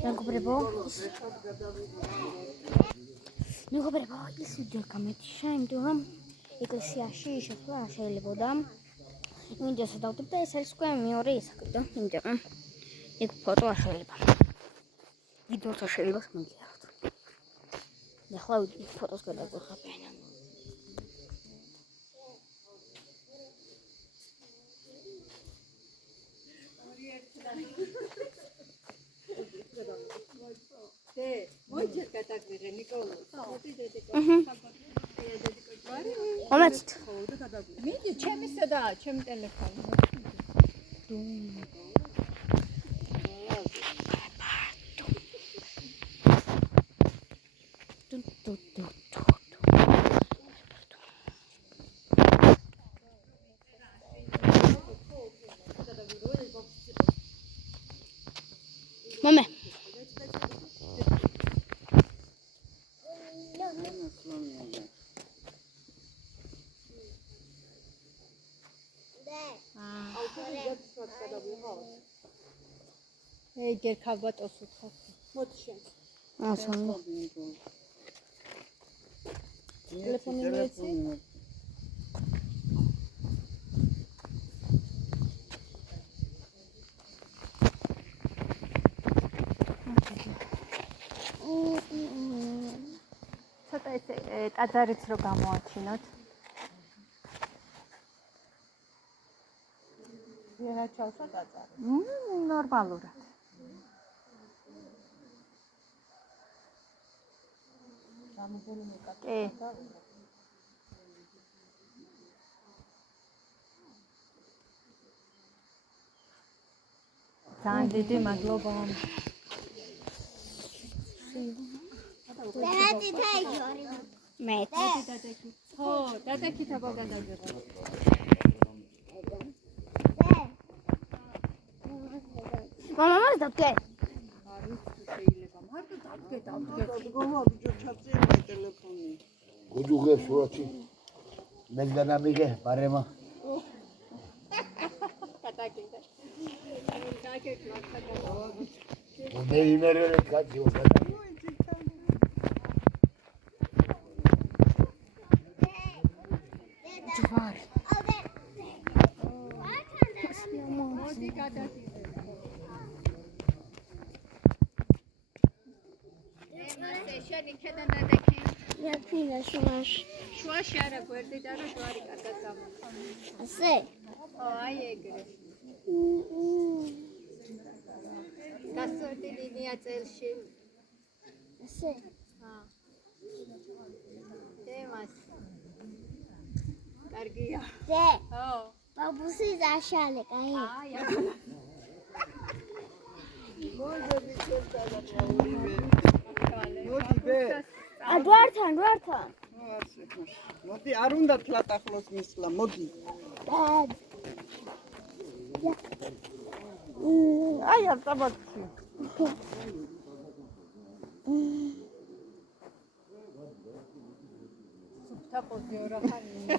მეგობრებო, ის ვიდეო გამეთიშა, იმიტომ რომ ეკლესიაში შესვლა არ შეიძლებოდა. ვინდოზე დავდებდა, ეს არის უკვე მეორე ისაკიდო, იმიტომ რომ იქ ფოტო არ შეიძლება. ვიდეოს არ შეიძლება მოგიაროთ. ახლა იქ ფოტოს გადაგვეხებენ. მოიჭერკა დაგვიღე ნიკოლოს. მომეცით. მიდი, ჩემისა და ჩემი ტელეფონი. Mame. ეგერ ქაბატოს უთხარ. მოდი შენ. ასონო. ტელეფონი მეცი. ცოტა ესე ტაძარიც რო გამოაჩინოთ. ვერა ჩავსვა ტაძარი. ნორმალურად. გამოგონი მეკატა. ძალიან დიდი მადლობა. მეც. ხო, დადაკით აბა გადაგიღო. მამას დაგე. არის შეიძლება. მარტო დაგე. გოგო ბიჭო ჩაწიე ტელეფონი. გუჯუღე სურათი. მეგდანამიგე ბარემა. გადაგიდე. დაგე კლასაკა. მე იმერელი კაცი ვარ. ჯვარ. მოდი გადაგიდე. ემასე შენი ქედან დადექი. იაფინა შუაში. შუაში არა გვერდი და რა შუარი კარგად გამოხმო. ასე? ო, აი ეგრე. გასწორდი ლინია წელში. ასე? ჰა. ემას. კარგია. დე. ხო. ბაბუსი ზაშალე, კაი. აი. მოდი ბე. ჯვართან. მოდი არ უნდა თლათ ახლოს მისვლა, მოდი. აი არ წაბაცი. სუფთა პოზიორა ხანია.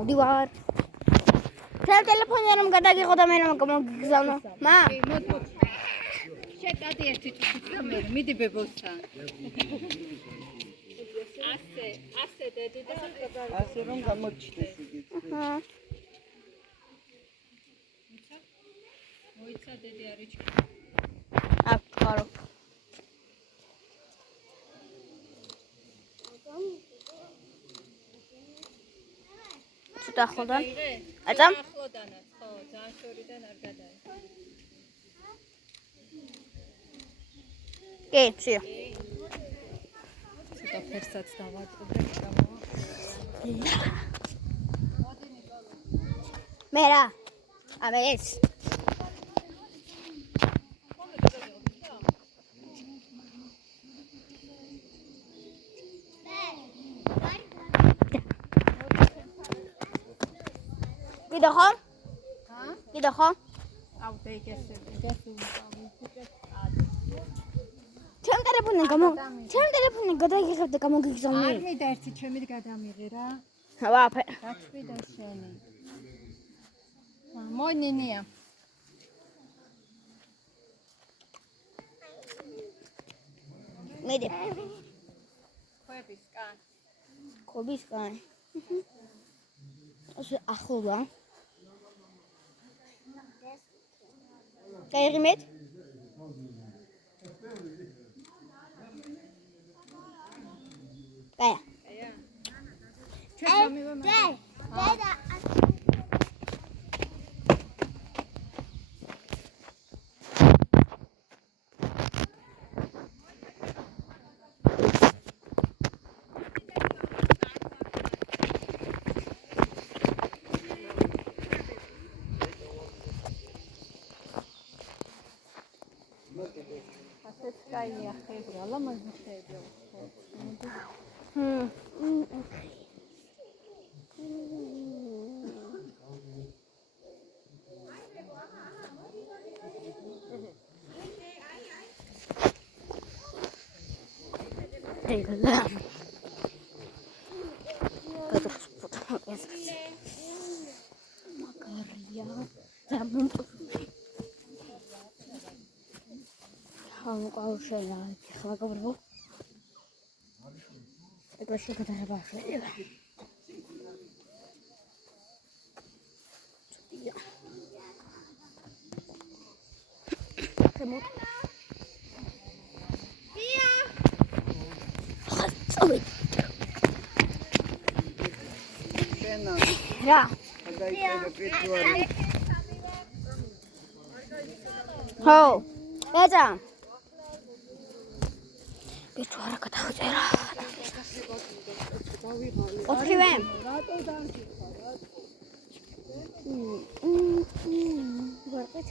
უდივარ. ტელეფონი რომ გადაგიღო და მე რომ გამოგიგზავნო. მა. შეკადი ერთი წუთით და მე მიდი ბებოსთან. ასე დედი და ასე რომ გამოჩნდეს იგი. აჰა. მოიცა დედი არის. აქ ყარო. ცოტა ახლოდან. აწამ? ახლოდანაც, ხო, ძალიან შორიდან არ გადაი. კი, შეა. ცოტა ფერსაც დავაწყობდე, გამოა. მე რა? აბა ეს. კიდე ხომ? ჰა? კიდე ხომ? ავდე ეგ ესე. ჩემ ტელეფონი გადაიღებ და გამოგიგზავნე. არ მინდა ერთი ჩემით გადამიღე რა. ვაფე. გაჩვიდა შენი. მოინინია. მიდე. ხვებისკან. კობისკან. ასე ახლოა. გაიღიმეთ? Kaya. ჩვენ სამივე მაგ. ასეც კაია ხედა, ლამაზი ხედა. რა გადაიწერე პირდვარი. ხო ეცა პირდვარი გადავწერა ოთხივე რატო დამჭირდა რა? ვარკეთ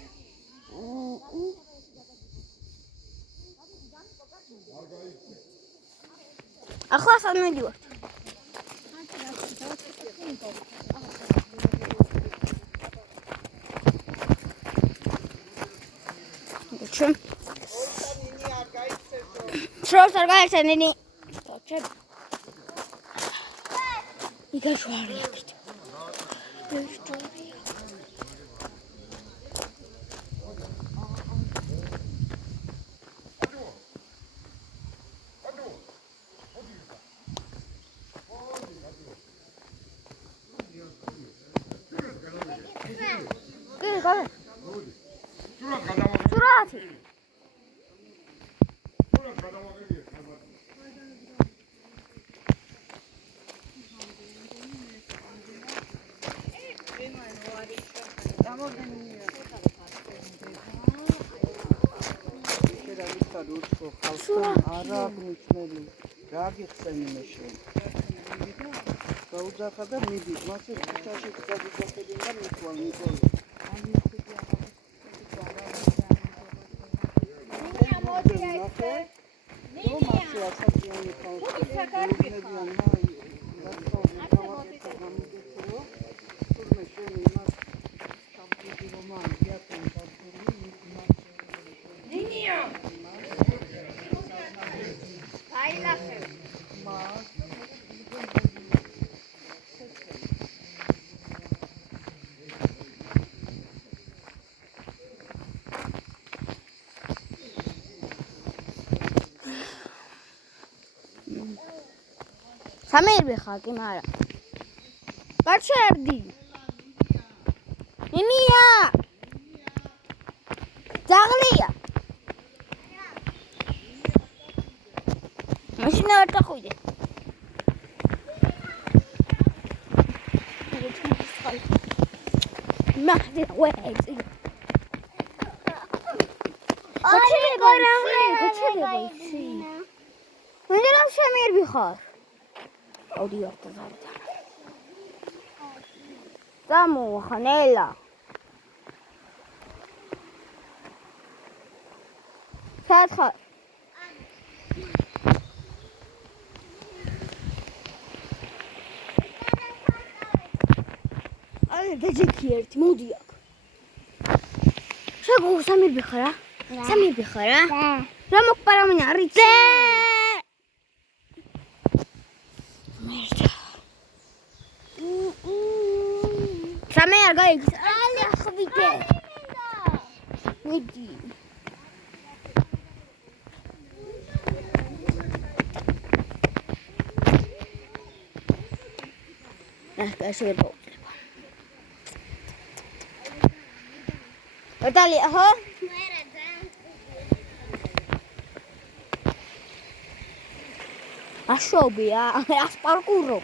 ახლა სამედივარ Чем? Что сорвался, Нини? Чем? И кошмар. არაბნიჩნელი რა გიხსენი მე შენ გაუძახა და მიდი მასე თვითაში გადაგიხდები და მithვალ ნინია მოდი აიხე ნინია მასე ასაკიანი ხალხი სამერბი ხალკი მარა გაჩერდი ნინია ძაღლია მაშინ არ დახვიდე მაჰდი ვეცი გაჩერდი ვინდა რა სამერბი ხარ აუდი ვართა ზარდა დამო ხანელა სათხა აი დაჯექი ერთი მოდი აქ შეგო სამირბი ხარა სამირბი ხარა რა მოკპარავინ არის ძე მერდა სამე არ გაიგს ალე ხვიდე მიდი კაში ვერ გავუძლება ვიტალია ხო აშობია ასპარკურო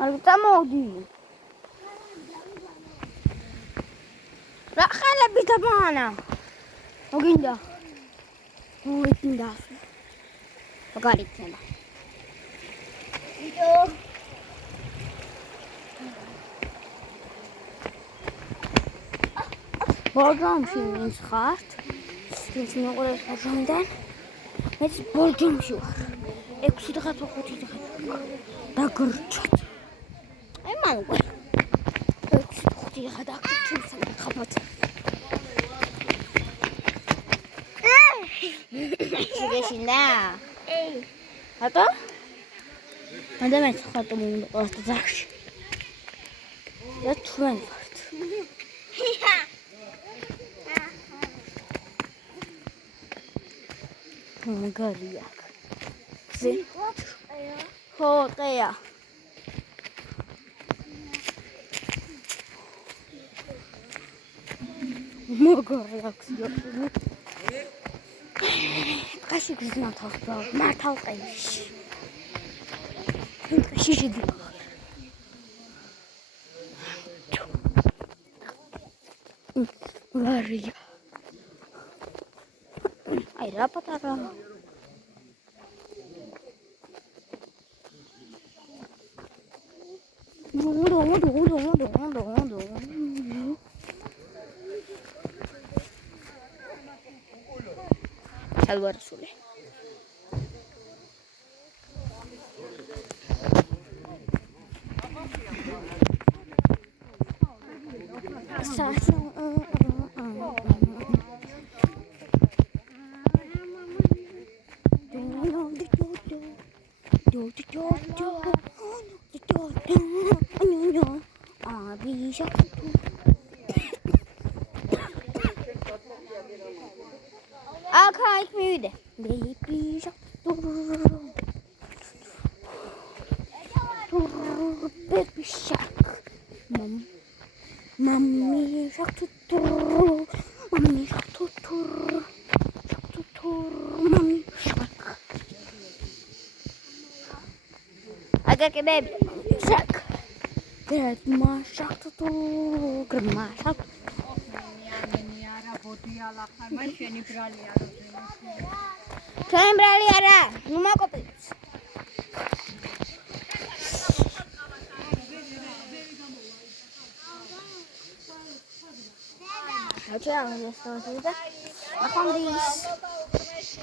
არ წამოდი რა ხელები დამანა მოგინდა მოიწინდა მაგარი თემა იდო ბორჯომში ის ხართ ის მეყურებს ბორჯომიდან მეც ბორჯომში ვარ 6 დღე თუ 5 დღე დაგრჩათ აი მან უკვე 6 დღე დაგრჩათ ხაბათ შეგეშინდა ატო მანდ მე ხატო მომყავთ ძახში და ჩვენ ვართ მაგარია ზე ხო ტეა მაგარია კაში გზნა თავსა მართავ ყეში კაში შედი ვარია აი რა პატარა Alvarsule. Okay, ik müde. Baby shark, baby shark, mommy shark, mommy shark, mommy shark. I got a baby shark. Grandma shark, grandma shark. Brali ara, nu mă copiți. Ce am este o zi? Acum dis.